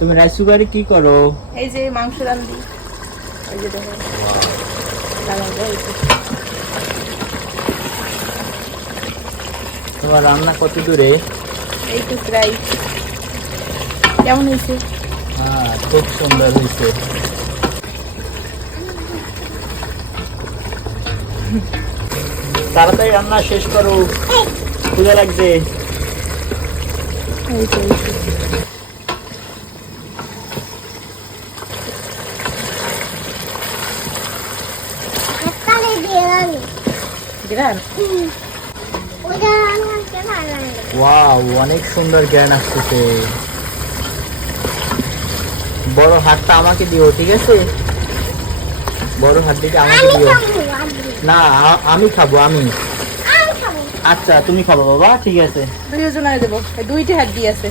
তুমি রাইস কুকারে কি করো? এই যে মাংস রান্ধি। এই যে দেখো তোমার রান্না কত দূরে? এই তো প্রায়। কেমন হয়েছে? হ্যাঁ, খুব সুন্দর হয়েছে। তাড়াতাড়ি রান্না শেষ করো, ক্ষুধা লাগছে। এই তো গ্রান। ওয়াও, অনেক সুন্দর জ্ঞান আসতেছে। বড় হাতটা আমাকে দিও, ঠিক আছে? বড় হাতটা আমাকে দিও। না, আমি খাবো, আমি। আচ্ছা, তুমি খাবো বাবা, ঠিক আছে। দুইজনে দেবো, দুইটি হাত দিয়ে আছে।